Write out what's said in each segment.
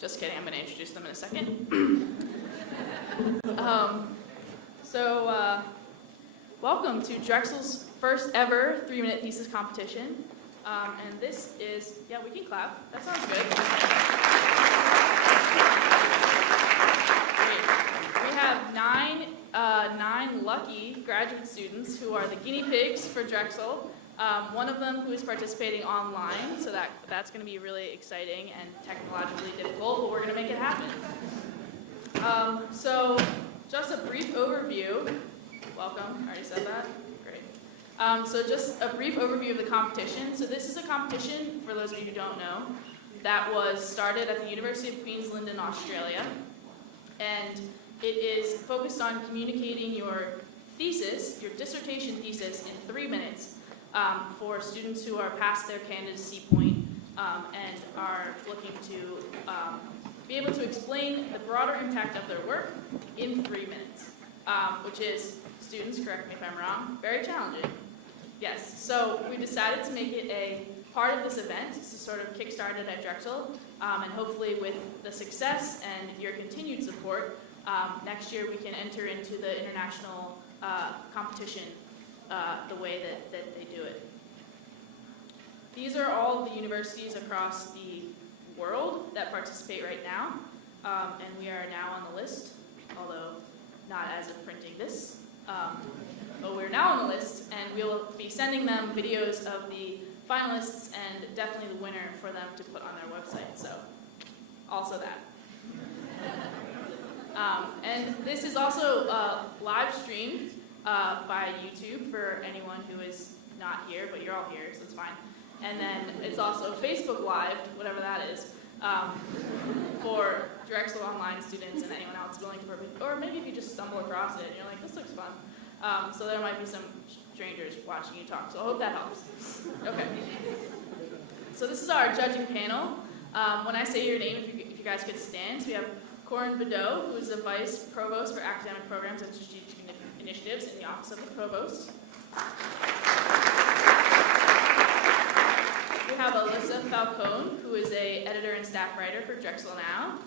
Just kidding, I'm going to introduce them in a second. Welcome to Drexel's first ever 3-minute thesis competition. And this is, yeah, we can clap. That sounds good. Great. We have nine lucky graduate students who are the guinea pigs for Drexel. One of them who is participating online, so that's going to be really exciting and technologically difficult, but we're going to make it happen. So just a brief overview. Welcome, I already said that. Great. So just a brief overview of the competition. So this is a competition, for those of you who don't know, that was started at the University of Queensland in Australia. And it is focused on communicating your thesis, your dissertation thesis, in 3 minutes for students who are past their candidacy point and are looking to be able to explain the broader impact of their work in 3 minutes, which is, students, correct me if I'm wrong, very challenging. Yes, so we decided to make it a part of this event to sort of kickstart it at Drexel, and hopefully with the success and your continued support, next year we can enter into the international competition the way that they do it. These are all the universities across the world that participate right now, and we are now on the list, although not as of printing this. But we're now on the list, and we'll be sending them videos of the finalists and definitely the winner for them to put on their website, so also that. And this is also live streamed by YouTube for anyone who is not here, but you're all here, so it's fine. And then it's also Facebook Live, whatever that is, for Drexel Online students and anyone else willing to participate. Or maybe if you just stumble across it and you're like, this looks fun. So there might be some strangers watching you talk, so I hope that helps. Okay. So this is our judging panel. When I say your name, if you guys could stand. So we have Corinne Bedeau, who is the Vice Provost for Academic Programs and Strategic Initiatives in the Office of the Provost. We have Alyssa Falcone, who is an editor and staff writer for Drexel Now.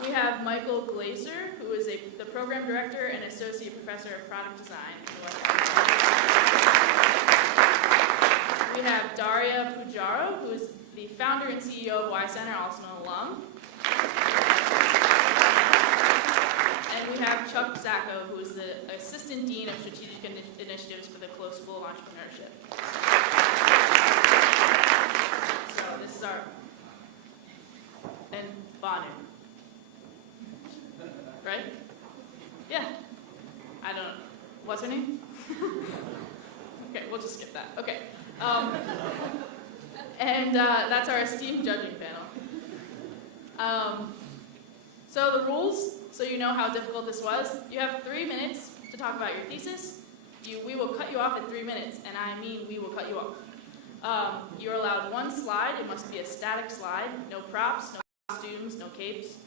We have Michael Glaser, who is the program director and associate professor of product design. We have Daria Pujaro, who is the founder and CEO of Y Center, also an alum. And we have Chuck Zacco, who is the Assistant Dean of Strategic Initiatives for the Close School of Entrepreneurship. So this is our, and Banu. Right? Yeah. I don't know. What's her name? Okay, we'll just skip that. Okay. And that's our esteemed judging panel. So the rules, so you know how difficult this was. You have 3 minutes to talk about your thesis. We will cut you off in 3 minutes, and I mean we will cut you off. You're allowed 1 slide. It must be a static slide. No props, no costumes, no capes.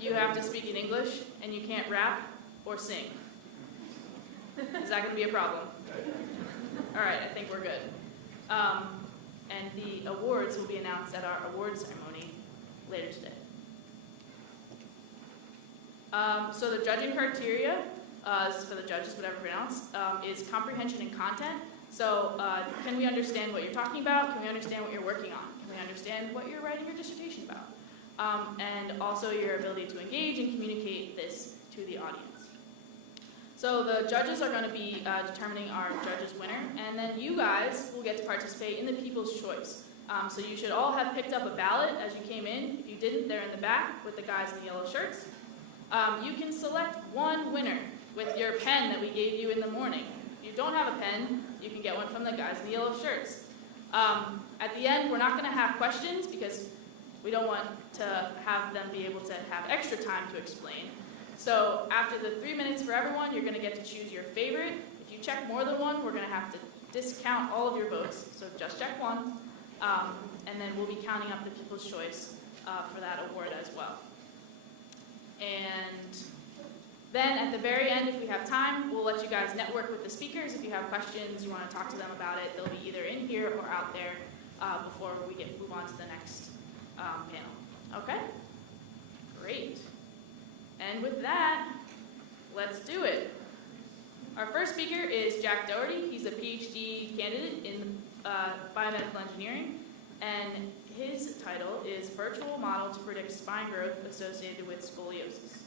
You have to speak in English, and you can't rap or sing. Is that going to be a problem? All right, I think we're good. And the awards will be announced at our awards ceremony later today. So the judging criteria, this is for the judges, whatever pronounced, is comprehension and content. So can we understand what you're talking about? Can we understand what you're working on? Can we understand what you're writing your dissertation about? And also your ability to engage and communicate this to the audience. So the judges are going to be determining our judges winner, and then you guys will get to participate in the People's Choice. So you should all have picked up a ballot as you came in. If you didn't, they're in the back with the guys in the yellow shirts. You can select one winner with your pen that we gave you in the morning. If you don't have a pen, you can get one from the guys in the yellow shirts. At the end, we're not going to have questions because we don't want to have them be able to have extra time to explain. So after the 3 minutes for everyone, you're going to get to choose your favorite. If you check more than one, we're going to have to discount all of your votes. So just check one, and then we'll be counting up the People's Choice for that award as well. And then at the very end, if we have time, we'll let you guys network with the speakers. If you have questions, you want to talk to them about it, they'll be either in here or out there before we move on to the next panel. Okay? Great. And with that, let's do it. Our first speaker is Jack Daugherty. He's a PhD candidate in biomedical engineering, and his title is Virtual Model to Predict Spine Growth Associated with Scoliosis.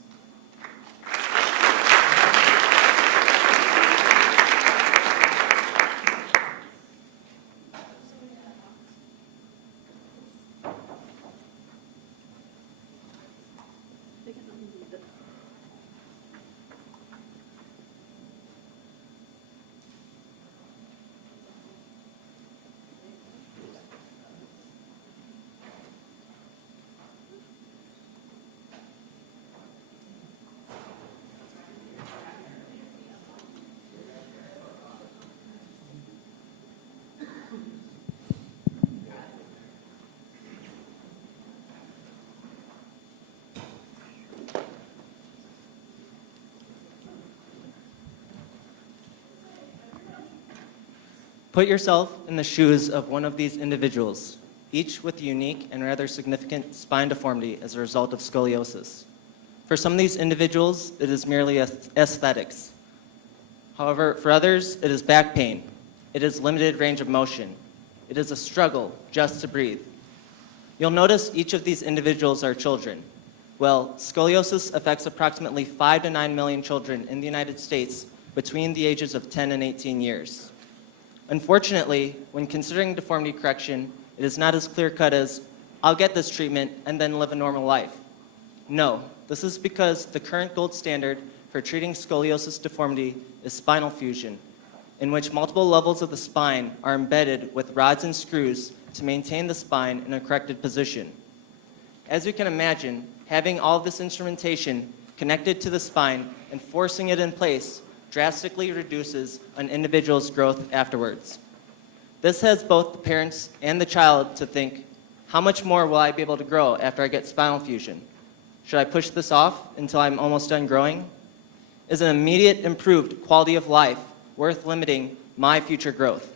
Put yourself in the shoes of one of these individuals, each with a unique and rather significant spine deformity as a result of scoliosis. For some of these individuals, it is merely aesthetics. However, for others, it is back pain. It is limited range of motion. It is a struggle just to breathe. You'll notice each of these individuals are children. Well, scoliosis affects approximately 5 to 9 million children in the United States between the ages of 10 and 18 years. Unfortunately, when considering deformity correction, it is not as clear-cut as, I'll get this treatment and then live a normal life. No, this is because the current gold standard for treating scoliosis deformity is spinal fusion, in which multiple levels of the spine are embedded with rods and screws to maintain the spine in a corrected position. As you can imagine, having all of this instrumentation connected to the spine and forcing it in place drastically reduces an individual's growth afterwards. This has both the parents and the child to think, how much more will I be able to grow after I get spinal fusion? Should I push this off until I'm almost done growing? Is an immediate improved quality of life worth limiting my future growth?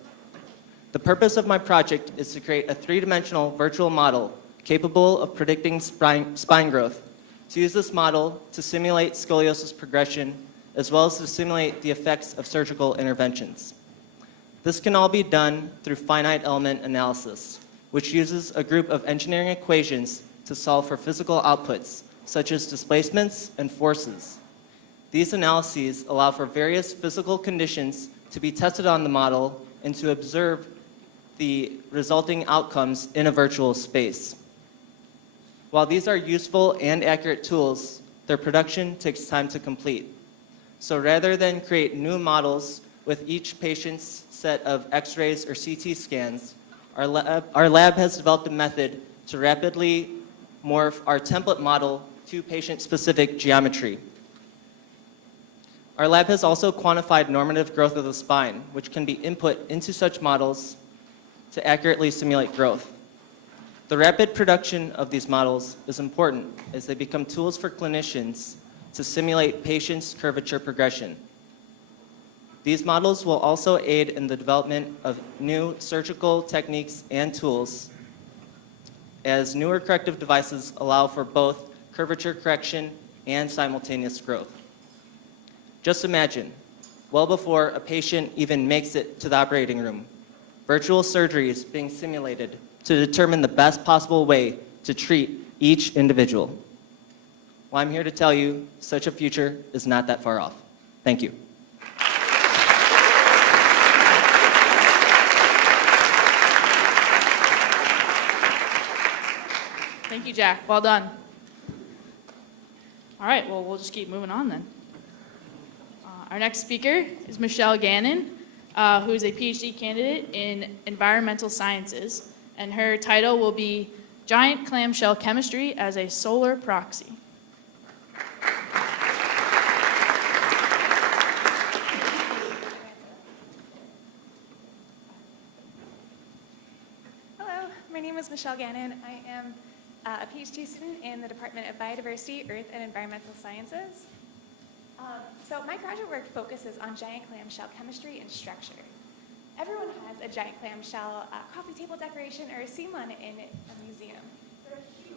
The purpose of my project is to create a three-dimensional virtual model capable of predicting spine growth. To use this model to simulate scoliosis progression, as well as to simulate the effects of surgical interventions. This can all be done through finite element analysis, which uses a group of engineering equations to solve for physical outputs, such as displacements and forces. These analyses allow for various physical conditions to be tested on the model and to observe the resulting outcomes in a virtual space. While these are useful and accurate tools, their production takes time to complete. So rather than create new models with each patient's set of X-rays or CT scans, our lab has developed a method to rapidly morph our template model to patient-specific geometry. Our lab has also quantified normative growth of the spine, which can be input into such models to accurately simulate growth. The rapid production of these models is important as they become tools for clinicians to simulate patients' curvature progression. These models will also aid in the development of new surgical techniques and tools, as newer corrective devices allow for both curvature correction and simultaneous growth. Just imagine, well before a patient even makes it to the operating room, virtual surgery is being simulated to determine the best possible way to treat each individual. Well, I'm here to tell you, such a future is not that far off. Thank you. Thank you, Jack. Well done. All right, well, we'll just keep moving on then. Our next speaker is Michelle Gannon, who is a PhD candidate in environmental sciences, and her title will be Giant Clamshell Chemistry as a Solar Proxy. Hello, my name is Michelle Gannon. I am a PhD student in the Department of Biodiversity, Earth, and Environmental Sciences. So my graduate work focuses on giant clamshell chemistry and structure. Everyone has a giant clamshell coffee table decoration or seen one in a museum. They're huge.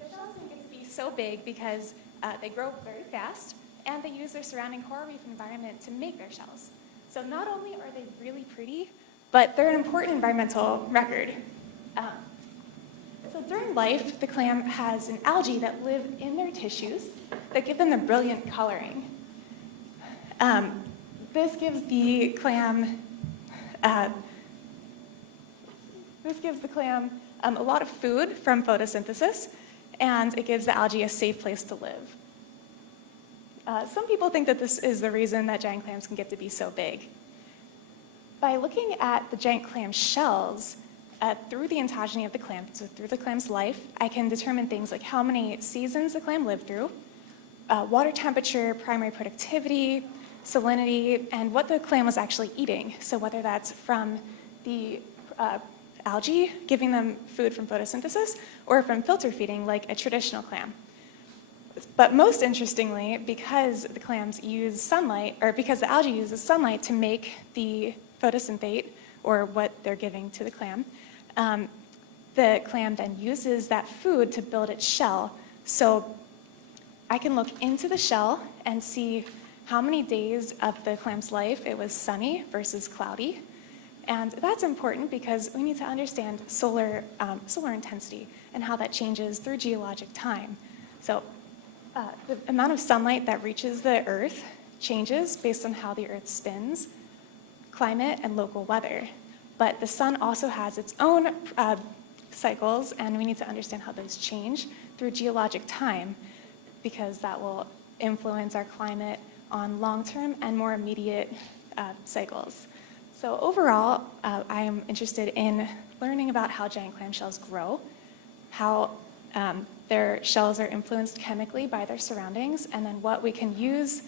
The shells can get to be so big because they grow very fast, and they use their surrounding coral reef environment to make their shells. So not only are they really pretty, but they're an important environmental record. So during life, the clam has an algae that live in their tissues that give them the brilliant coloring. This gives the clam a lot of food from photosynthesis, and it gives the algae a safe place to live. Some people think that this is the reason that giant clams can get to be so big. By looking at the giant clam shells through the ontogeny of the clam, so through the clam's life, I can determine things like how many seasons the clam lived through, water temperature, primary productivity, salinity, and what the clam was actually eating. So whether that's from the algae, giving them food from photosynthesis, or from filter feeding like a traditional clam. But most interestingly, because the clams use sunlight, or because the algae uses sunlight to make the photosynthate, or what they're giving to the clam then uses that food to build its shell. So I can look into the shell and see how many days of the clam's life it was sunny versus cloudy. And that's important because we need to understand solar intensity and how that changes through geologic time. So the amount of sunlight that reaches the Earth changes based on how the Earth spins, climate, and local weather. But the sun also has its own cycles, and we need to understand how those change through geologic time, because that will influence our climate on long-term and more immediate cycles. So overall, I am interested in learning about how giant clam shells grow, how their shells are influenced chemically by their surroundings, and then what we can use,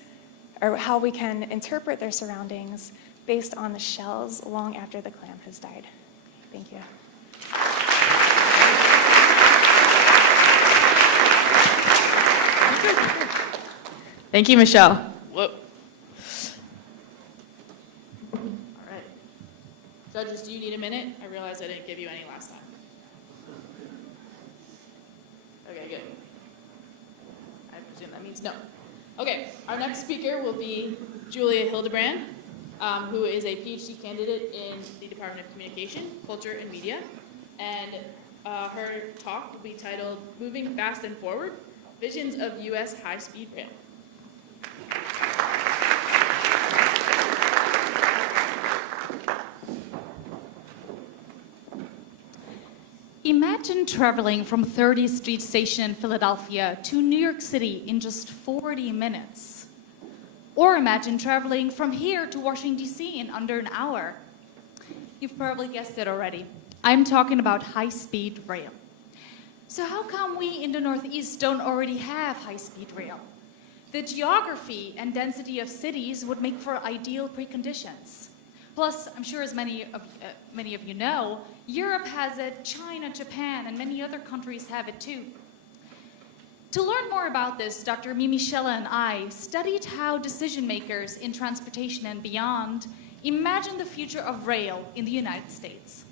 or how we can interpret their surroundings based on the shells long after the clam has died. Thank you. Thank you, Michelle. Whoa. All right. Judges, do you need a minute? I realized I didn't give you any last time. Okay, good. I presume that means no. Okay, our next speaker will be Julia Hildebrand, who is a PhD candidate in the Department of Communication, Culture, and Media. And her talk will be titled Moving Fast and Forward, Visions of U.S. High-Speed Rail. Imagine traveling from 30th Street Station in Philadelphia to New York City in just 40 minutes. Or imagine traveling from here to Washington, D.C. in under an hour. You've probably guessed it already. I'm talking about high-speed rail. So how come we in the Northeast don't already have high-speed rail? The geography and density of cities would make for ideal preconditions. Plus, I'm sure as many of you know, Europe has it, China, Japan, and many other countries have it too. To learn more about this, Dr. Mimi Schella and I studied how decision makers in transportation and beyond imagine the future of rail in the United States.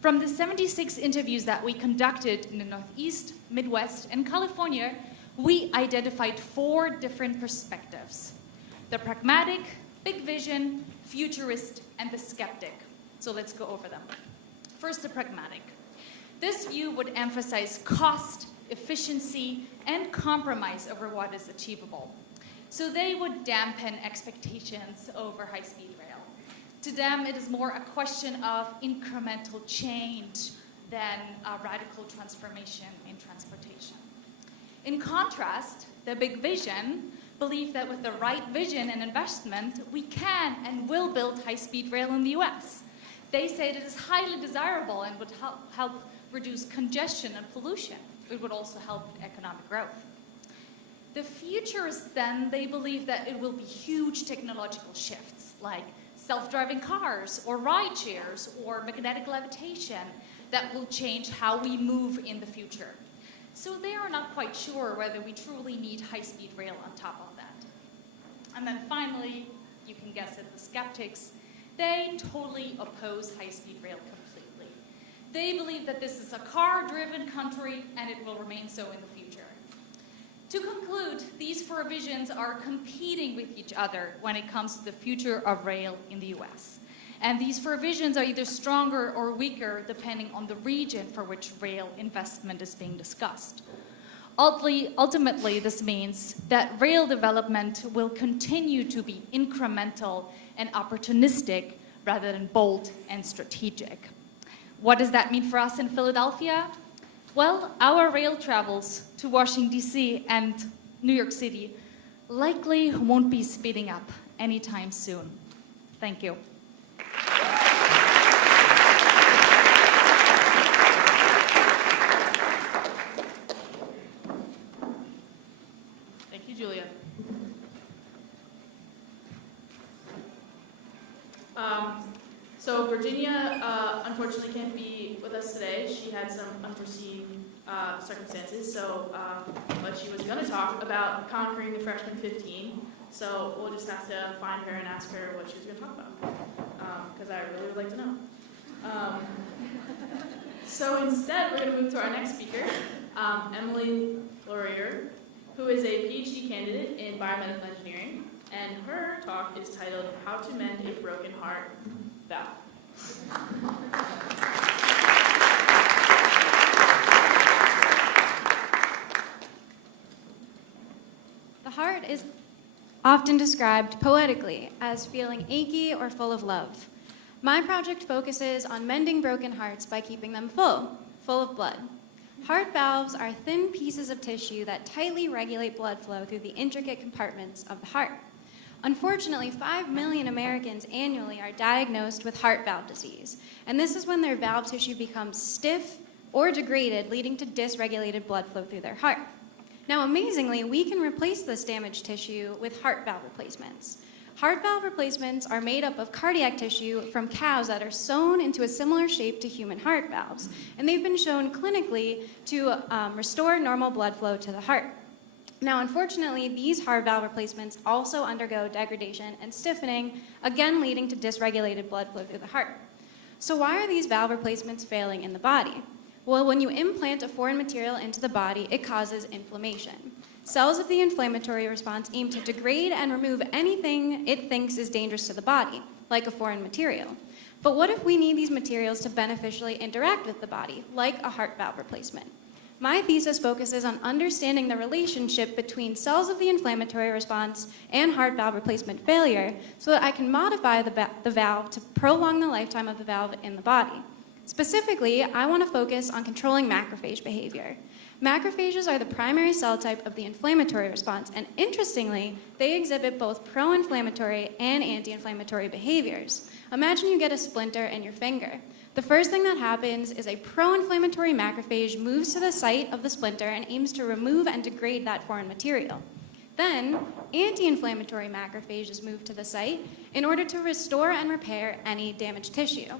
From the 76 interviews that we conducted in the Northeast, Midwest, and California, we identified 4 different perspectives: the pragmatic, big vision, futurist, and the skeptic. So let's go over them. First, the pragmatic. This view would emphasize cost, efficiency, and compromise over what is achievable. So they would dampen expectations over high-speed rail. To them, it is more a question of incremental change than a radical transformation in transportation. In contrast, the big vision believe that with the right vision and investment, we can and will build high-speed rail in the US. They say it is highly desirable and would help reduce congestion and pollution. It would also help economic growth. The futurists then, they believe that it will be huge technological shifts, like self-driving cars or ride shares or magnetic levitation that will change how we move in the future. So they are not quite sure whether we truly need high-speed rail on top of that. And then finally, you can guess it, the skeptics, they totally oppose high-speed rail completely. They believe that this is a car-driven country and it will remain so in the future. To conclude, these four visions are competing with each other when it comes to the future of rail in the US. And these four visions are either stronger or weaker depending on the region for which rail investment is being discussed. Ultimately, this means that rail development will continue to be incremental and opportunistic rather than bold and strategic. What does that mean for us in Philadelphia? Well, our rail travels to Washington, D.C. and New York City likely won't be speeding up anytime soon. Thank you. Thank you, Julia. So Virginia, unfortunately, can't be with us today. She had some unforeseen circumstances, but she was going to talk about conquering the freshman 15. So we'll just have to find her and ask her what she was going to talk about, because I really would like to know. So instead, we're going to move to our next speaker, Emily Gloria, who is a PhD candidate in biomedical engineering, and her talk is titled "How to Mend a Broken Heart Valve." The heart is often described poetically as feeling achy or full of love. My project focuses on mending broken hearts by keeping them full of blood. Heart valves are thin pieces of tissue that tightly regulate blood flow through the intricate compartments of the heart. Unfortunately, 5 million Americans annually are diagnosed with heart valve disease, and this is when their valve tissue becomes stiff or degraded, leading to dysregulated blood flow through their heart. Now, amazingly, we can replace this damaged tissue with heart valve replacements. Heart valve replacements are made up of cardiac tissue from cows that are sewn into a similar shape to human heart valves, and they've been shown clinically to restore normal blood flow to the heart. Now, unfortunately, these heart valve replacements also undergo degradation and stiffening, again leading to dysregulated blood flow through the heart. So why are these valve replacements failing in the body? Well, when you implant a foreign material into the body, it causes inflammation. Cells of the inflammatory response aim to degrade and remove anything it thinks is dangerous to the body, like a foreign material. But what if we need these materials to beneficially interact with the body, like a heart valve replacement? My thesis focuses on understanding the relationship between cells of the inflammatory response and heart valve replacement failure so that I can modify the valve to prolong the lifetime of the valve in the body. Specifically, I want to focus on controlling macrophage behavior. Macrophages are the primary cell type of the inflammatory response, and interestingly, they exhibit both pro-inflammatory and anti-inflammatory behaviors. Imagine you get a splinter in your finger. The first thing that happens is a pro-inflammatory macrophage moves to the site of the splinter and aims to remove and degrade that foreign material. Then, anti-inflammatory macrophages move to the site in order to restore and repair any damaged tissue.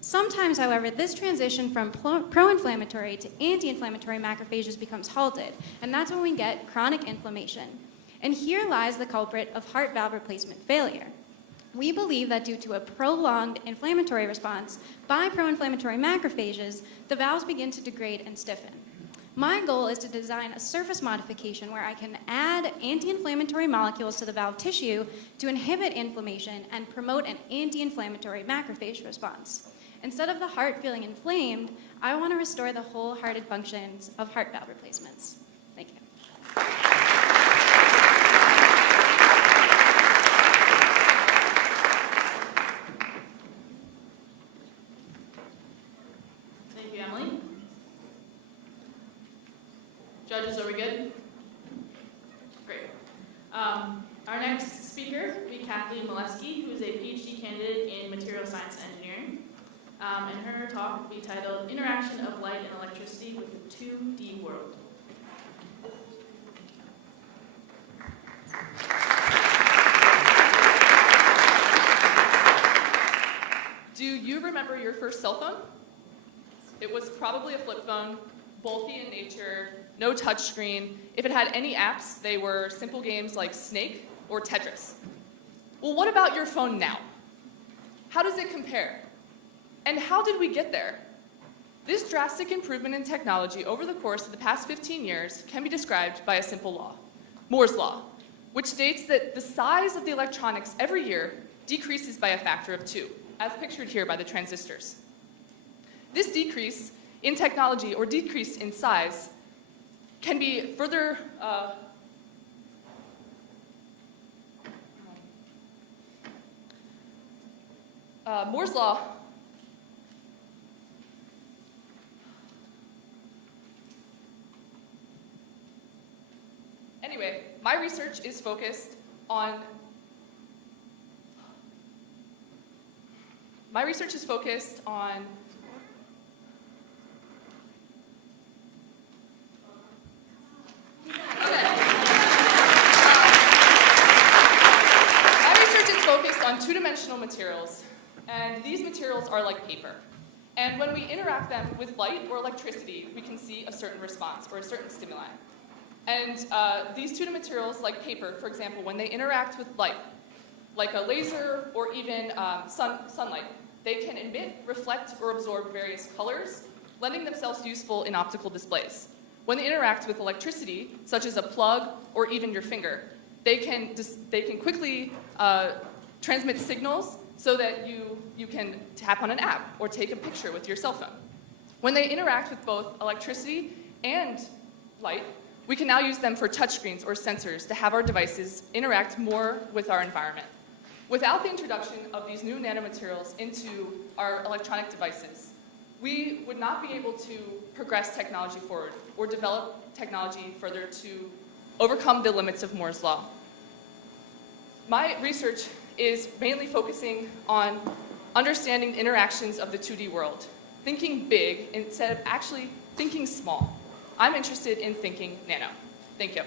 Sometimes, however, this transition from pro-inflammatory to anti-inflammatory macrophages becomes halted, and that's when we get chronic inflammation. And here lies the culprit of heart valve replacement failure. We believe that due to a prolonged inflammatory response by pro-inflammatory macrophages, the valves begin to degrade and stiffen. My goal is to design a surface modification where I can add anti-inflammatory molecules to the valve tissue to inhibit inflammation and promote an anti-inflammatory macrophage response. Instead of the heart feeling inflamed, I want to restore the wholehearted functions of heart valve replacements. Thank you. Thank you, Emily. Judges, are we good? Great. Our next speaker will be Kathleen Molesky, who is a PhD candidate in material science engineering. And her talk will be titled "Interaction of Light and Electricity with the 2D World." Do you remember your first cell phone? It was probably a flip phone, bulky in nature, no touchscreen. If it had any apps, they were simple games like Snake or Tetris. Well, what about your phone now? How does it compare? And how did we get there? This drastic improvement in technology over the course of the past 15 years can be described by a simple law, Moore's Law, which states that the size of the electronics every year decreases by a factor of 2, as pictured here by the transistors. This decrease in technology or decrease in size can be further Moore's Law Anyway, my research is focused on two-dimensional materials, and these materials are like paper. And when we interact them with light or electricity, we can see a certain response or a certain stimuli. And these two-dimensional materials, like paper, for example, when they interact with light, like a laser or even sunlight, they can emit, reflect, or absorb various colors, lending themselves useful in optical displays. When they interact with electricity, such as a plug or even your finger, they can quickly transmit signals so that you can tap on an app or take a picture with your cell phone. When they interact with both electricity and light, we can now use them for touchscreens or sensors to have our devices interact more with our environment. Without the introduction of these new nanomaterials into our electronic devices, we would not be able to progress technology forward or develop technology further to overcome the limits of Moore's Law. My research is mainly focusing on understanding the interactions of the 2D world, thinking big instead of actually thinking small. I'm interested in thinking nano. Thank you.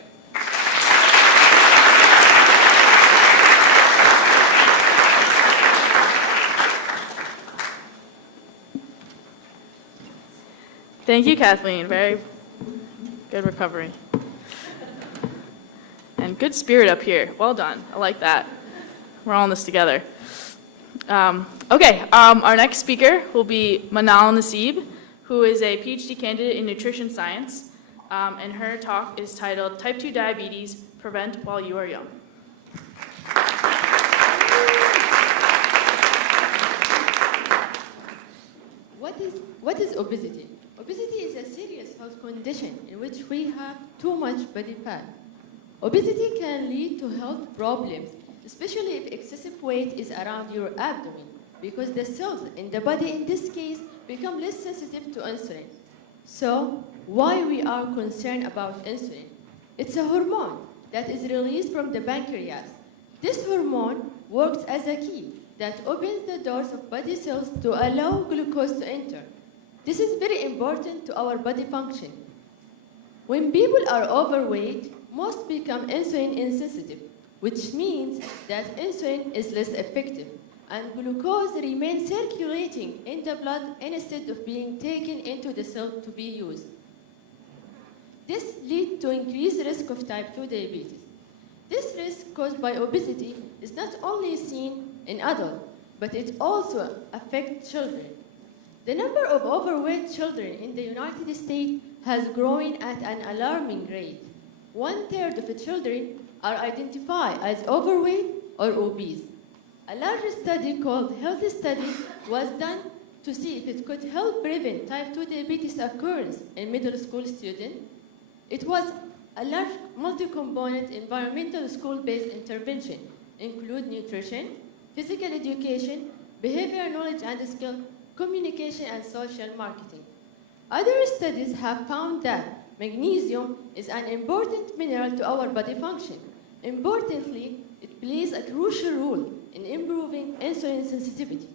Thank you, Kathleen. Very good recovery. And good spirit up here. Well done. I like that. We're all in this together. Our next speaker will be Manal Naseeb, who is a PhD candidate in nutrition science, and her talk is titled Type 2 Diabetes, Prevent While You Are Young. What is obesity? Obesity is a serious health condition in which we have too much body fat. Obesity can lead to health problems, especially if excessive weight is around your abdomen, because the cells in the body in this case become less sensitive to insulin. So, why we are concerned about insulin? It's a hormone that is released from the pancreas. This hormone works as a key that opens the doors of body cells to allow glucose to enter. This is very important to our body function. When people are overweight, most become insulin insensitive, which means that insulin is less effective, and glucose remains circulating in the blood instead of being taken into the cell to be used. This leads to increased risk of type 2 diabetes. This risk caused by obesity is not only seen in adults, but it also affects children. The number of overweight children in the United States has grown at an alarming rate. 1/3 of the children are identified as overweight or obese. A large study called Health Study was done to see if it could help prevent type 2 diabetes occurrence in middle school students. It was a large multi-component environmental school-based intervention, include nutrition, physical education, behavioral knowledge and skill, communication, and social marketing. Other studies have found that magnesium is an important mineral to our body function. Importantly, it plays a crucial role in improving insulin sensitivity.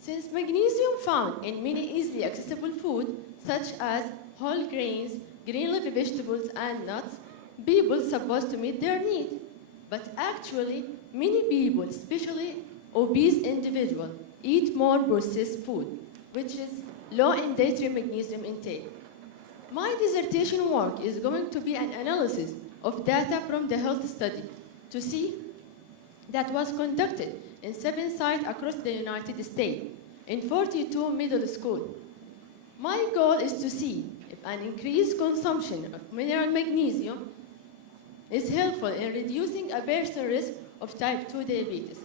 Since magnesium found in many easily accessible foods, such as whole grains, green leafy vegetables, and nuts, people supposed to meet their need. But actually, many people, especially obese individuals, eat more processed food, which is low in dietary magnesium intake. My dissertation work is going to be an analysis of data from the health study to see that was conducted in 7 sites across the United States in 42 middle schools. My goal is to see if an increased consumption of mineral magnesium is helpful in reducing a person's risk of type 2 diabetes.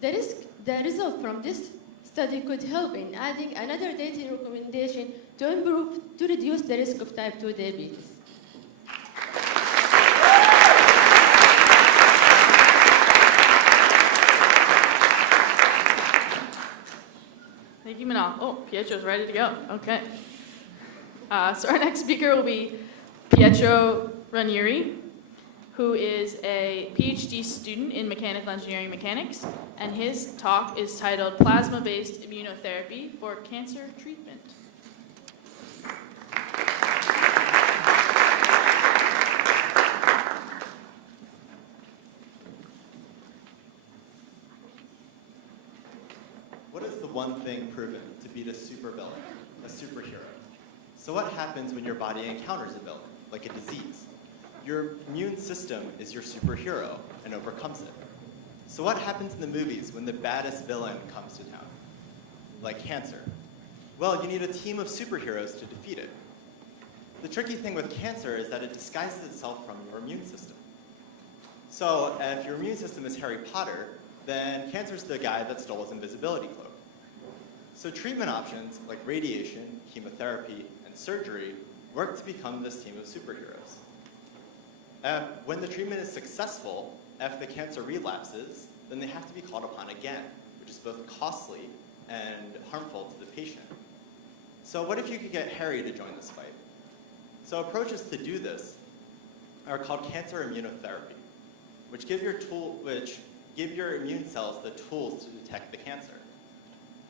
The result from this study could help in adding another dietary recommendation to reduce the risk of type 2 diabetes. Thank you, Manal. Oh, Pietro's ready to go. Okay. So our next speaker will be Pietro Ranieri, who is a PhD student in mechanical engineering mechanics, and his talk is titled Plasma-Based Immunotherapy for Cancer Treatment. What is the one thing proven to beat a supervillain, a superhero? So what happens when your body encounters a villain, like a disease? Your immune system is your superhero and overcomes it. So what happens in the movies when the baddest villain comes to town, like cancer? Well, you need a team of superheroes to defeat it. The tricky thing with cancer is that it disguises itself from your immune system. So if your immune system is Harry Potter, then cancer's the guy that stole his invisibility cloak. So treatment options like radiation, chemotherapy, and surgery work to become this team of superheroes. When the treatment is successful, if the cancer relapses, then they have to be called upon again, which is both costly and harmful to the patient. So what if you could get Harry to join this fight? So approaches to do this are called cancer immunotherapy, which give your immune cells the tools to detect the cancer.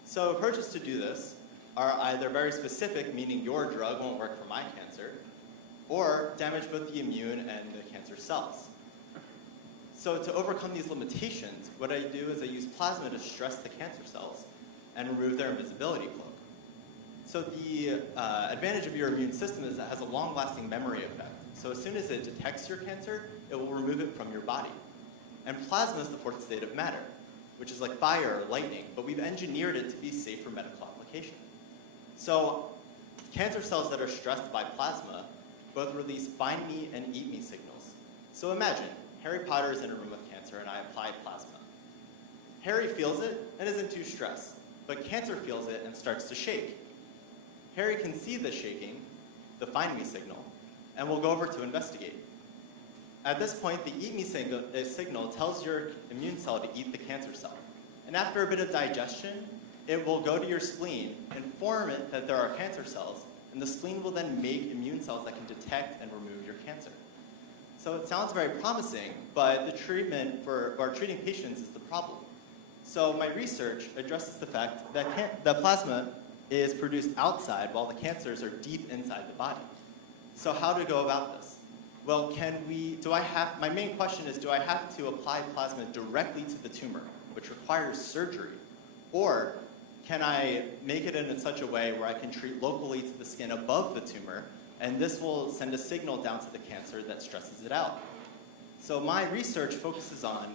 So approaches to do this are either very specific, meaning your drug won't work for my cancer, or damage both the immune and the cancer cells. So to overcome these limitations, what I do is I use plasma to stress the cancer cells and remove their invisibility cloak. So the advantage of your immune system is it has a long-lasting memory effect. So as soon as it detects your cancer, it will remove it from your body. And plasma is the fourth state of matter, which is like fire or lightning, but we've engineered it to be safe for medical application. So cancer cells that are stressed by plasma both release find me and eat me signals. So imagine, Harry Potter is in a room with cancer and I apply plasma. Harry feels it and isn't too stressed, but cancer feels it and starts to shake. Harry can see the shaking, the find me signal, and will go over to investigate. At this point, the eat me signal tells your immune cell to eat the cancer cell. And after a bit of digestion, it will go to your spleen, inform it that there are cancer cells, and the spleen will then make immune cells that can detect and remove your cancer. So it sounds very promising, but the treatment for treating patients is the problem. So my research addresses the fact that the plasma is produced outside while the cancers are deep inside the body. So how to go about this? Well, my main question is, do I have to apply plasma directly to the tumor, which requires surgery? Or can I make it in such a way where I can treat locally to the skin above the tumor, and this will send a signal down to the cancer that stresses it out? So my research focuses on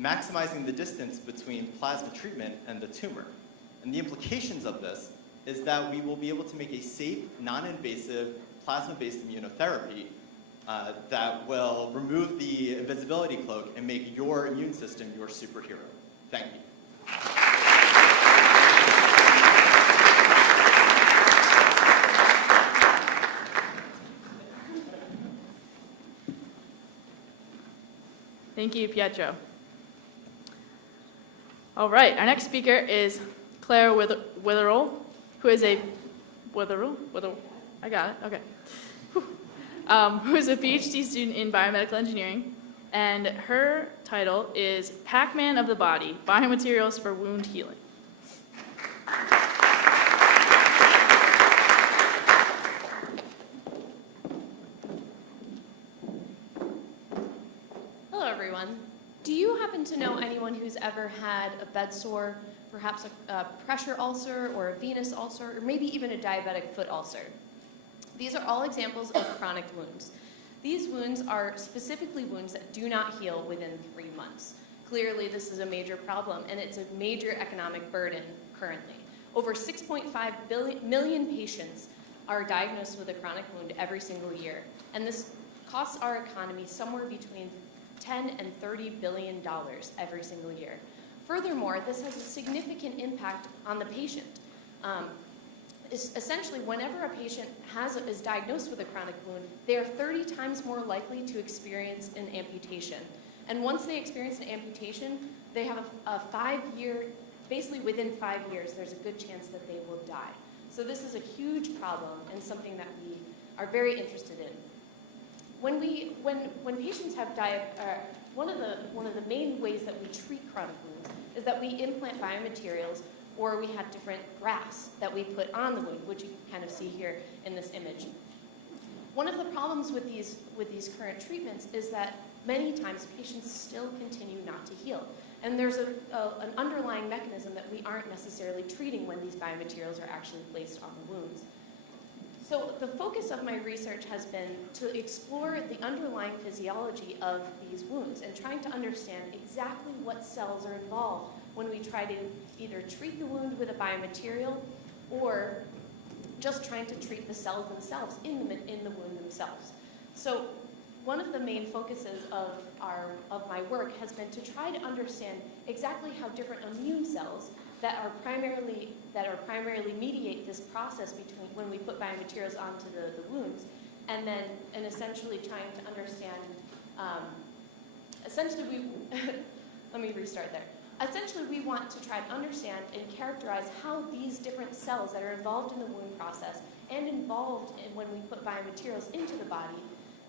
maximizing the distance between plasma treatment and the tumor. And the implications of this is that we will be able to make a safe, non-invasive, plasma-based immunotherapy that will remove the invisibility cloak and make your immune system your superhero. Thank you. Thank you, Pietro. All right, our next speaker is Claire Wetherill, who is a Wetherill. I got it. Okay. Who is a PhD student in biomedical engineering, and her title is Pac-Man of the Body: Biomaterials for Wound Healing. Hello, everyone. Do you happen to know anyone who's ever had a bed sore, perhaps a pressure ulcer or a venous ulcer, or maybe even a diabetic foot ulcer? These are all examples of chronic wounds. These wounds are specifically wounds that do not heal within 3 months. Clearly, this is a major problem, and it's a major economic burden currently. Over 6.5 million patients are diagnosed with a chronic wound every single year, and this costs our economy somewhere between $10 and $30 billion every single year. Furthermore, this has a significant impact on the patient. Essentially, whenever a patient is diagnosed with a chronic wound, they are 30 times more likely to experience an amputation. And once they experience an amputation, they have a 5-year, basically within 5 years, there's a good chance that they will die. So this is a huge problem and something that we are very interested in. When patients have one of the main ways that we treat chronic wounds is that we implant biomaterials, or we have different grafts that we put on the wound, which you can kind of see here in this image. One of the problems with these current treatments is that many times patients still continue not to heal. And there's an underlying mechanism that we aren't necessarily treating when these biomaterials are actually placed on the wounds. So the focus of my research has been to explore the underlying physiology of these wounds and trying to understand exactly what cells are involved when we try to either treat the wound with a biomaterial or just trying to treat the cells themselves in the wound themselves. So one of the main focuses of my work has been to try to understand exactly how different immune cells that are primarily mediate this process between when we put biomaterials onto the wounds, and essentially trying to understand. Let me restart there. Essentially, we want to try to understand and characterize how these different cells that are involved in the wound process and involved in when we put biomaterials into the body,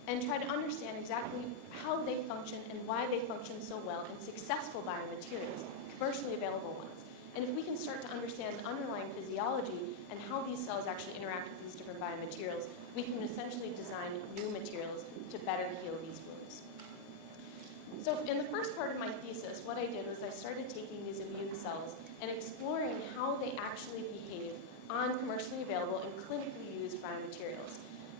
and try to understand exactly how they function and why they function so well in successful biomaterials, commercially available ones. And if we can start to understand the underlying physiology and how these cells actually interact with these different biomaterials, we can essentially design new materials to better heal these wounds. So in the first part of my thesis, what I did was I started taking these immune cells and exploring how they actually behave on commercially available and clinically used biomaterials.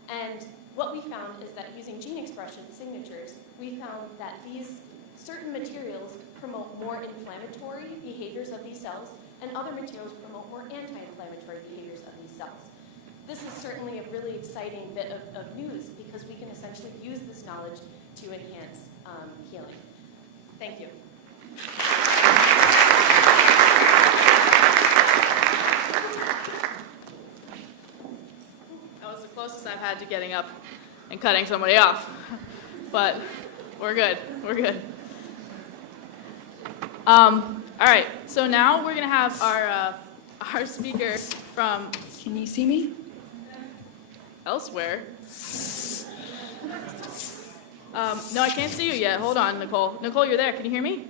And what we found is that using gene expression signatures, we found that these certain materials promote more inflammatory behaviors of these cells, and other materials promote more anti-inflammatory behaviors of these cells. This is certainly a really exciting bit of news because we can essentially use this knowledge to enhance healing. Thank you. That was the closest I've had to getting up and cutting somebody off. But we're good. We're good. All right. So now we're going to have our speaker from... Can you see me? Elsewhere. No, I can't see you yet. Hold on, Nicole. Nicole, you're there. Can you hear me?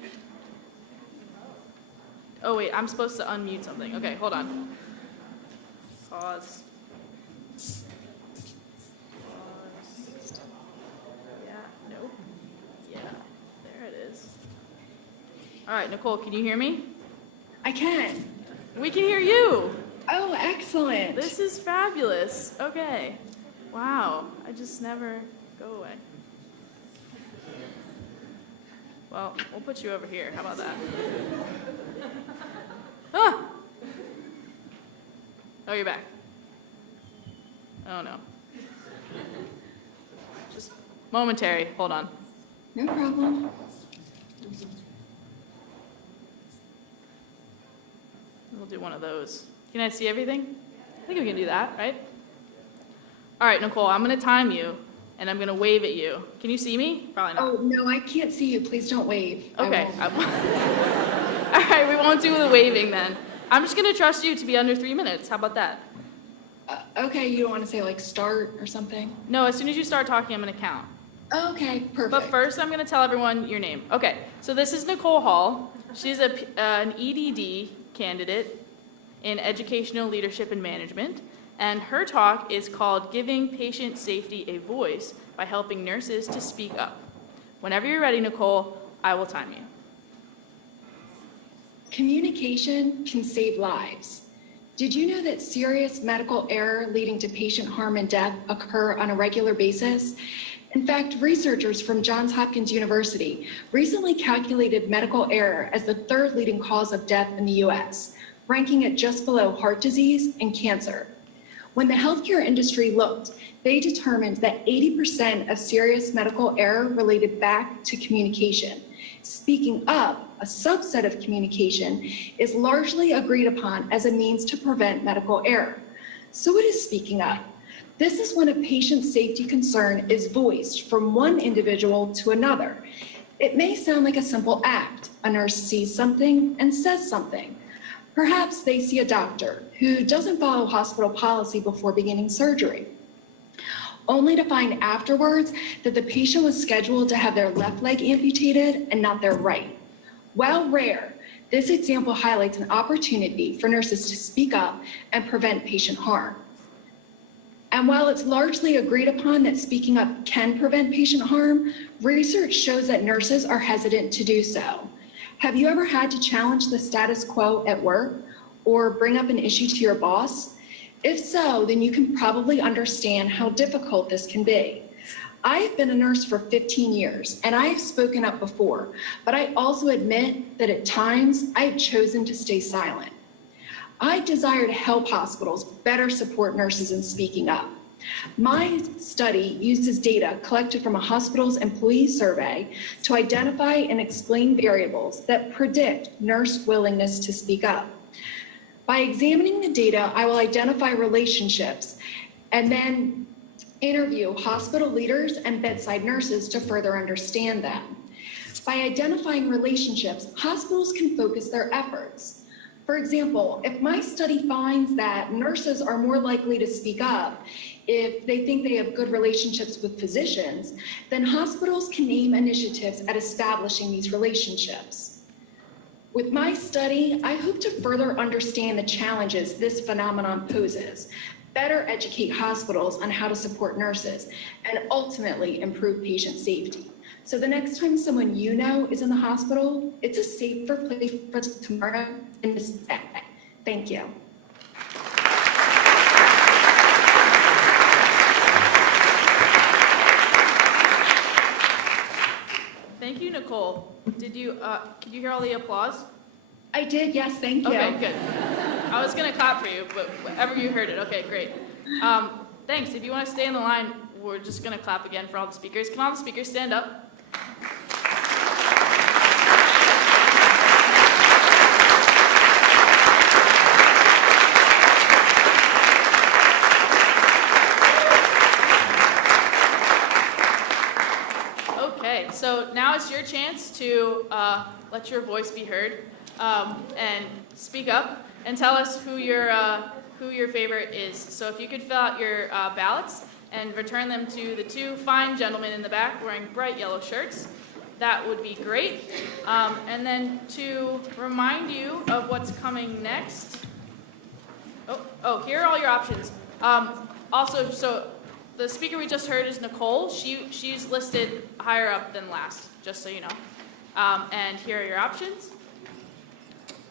Oh, wait. I'm supposed to unmute something. Okay, hold on. Pause. Yeah, no. Yeah, there it is. All right, Nicole, can you hear me? I can. We can hear you. Oh, excellent. This is fabulous. Okay. Wow. I just never go away. Well, we'll put you over here. How about that? Ah! Oh, you're back. Oh, no. Just momentary. Hold on. No problem. We'll do one of those. Can I see everything? I think we can do that, right? All right, Nicole, I'm going to time you, and I'm going to wave at you. Can you see me? Probably not. Oh, no, I can't see you. Please don't wave. Okay. All right, we won't do the waving then. I'm just going to trust you to be under 3 minutes. How about that? Okay, you don't want to say like start or something? No, as soon as you start talking, I'm going to count. Okay, perfect. But first, I'm going to tell everyone your name. Okay, so this is Nicole Hall. She's an EDD candidate in Educational Leadership and Management, and her talk is called Giving Patient Safety a Voice by Helping Nurses to Speak Up. Whenever you're ready, Nicole, I will time you. Communication can save lives. Did you know that serious medical error leading to patient harm and death occur on a regular basis? In fact, researchers from Johns Hopkins University recently calculated medical error as the third leading cause of death in the US, ranking it just below heart disease and cancer. When the healthcare industry looked, they determined that 80% of serious medical error related back to communication. Speaking up, a subset of communication, is largely agreed upon as a means to prevent medical error. So what is speaking up? This is when a patient safety concern is voiced from one individual to another. It may sound like a simple act. A nurse sees something and says something. Perhaps they see a doctor who doesn't follow hospital policy before beginning surgery, only to find afterwards that the patient was scheduled to have their left leg amputated and not their right. While rare, this example highlights an opportunity for nurses to speak up and prevent patient harm. And while it's largely agreed upon that speaking up can prevent patient harm, research shows that nurses are hesitant to do so. Have you ever had to challenge the status quo at work or bring up an issue to your boss? If so, then you can probably understand how difficult this can be. I have been a nurse for 15 years and I have spoken up before, but I also admit that at times I have chosen to stay silent. I desire to help hospitals better support nurses in speaking up. My study uses data collected from a hospital's employee survey to identify and explain variables that predict nurse willingness to speak up. By examining the data, I will identify relationships and then interview hospital leaders and bedside nurses to further understand them. By identifying relationships, hospitals can focus their efforts. For example, if my study finds that nurses are more likely to speak up if they think they have good relationships with physicians, then hospitals can name initiatives at establishing these relationships. With my study, I hope to further understand the challenges this phenomenon poses, better educate hospitals on how to support nurses, and ultimately improve patient safety. So the next time someone you know is in the hospital, it's a safer place for tomorrow and this day. Thank you. Thank you, Nicole. Could you hear all the applause? I did, yes, thank you. Okay, good. I was gonna clap for you, but whenever you heard it, okay, great. Thanks. If you want to stay in the line, we're just gonna clap again for all the speakers. Can all the speakers stand up? Okay, so now it's your chance to let your voice be heard and speak up and tell us who your favorite is. So if you could fill out your ballots and return them to the two fine gentlemen in the back wearing bright yellow shirts, that would be great. And then to remind you of what's coming next. Oh, here are all your options. Also, so the speaker we just heard is Nicole. She's listed higher up than last, just so you know. And here are your options,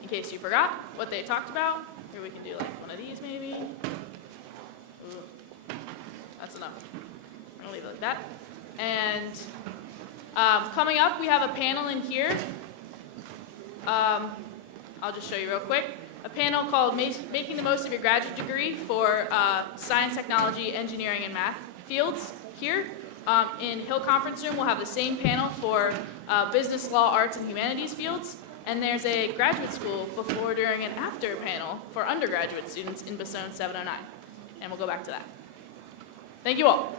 in case you forgot what they talked about. Here we can do like one of these maybe. Ooh, that's enough. I'll leave it like that. And coming up, we have a panel in here. I'll just show you real quick. A panel called Making the Most of Your Graduate Degree for Science, Technology, Engineering, and Math fields here. In Hill Conference Room, we'll have the same panel for Business, Law, Arts, and Humanities fields. And there's a graduate school before, during, and after panel for undergraduate students in Basone 709. And we'll go back to that. Thank you all.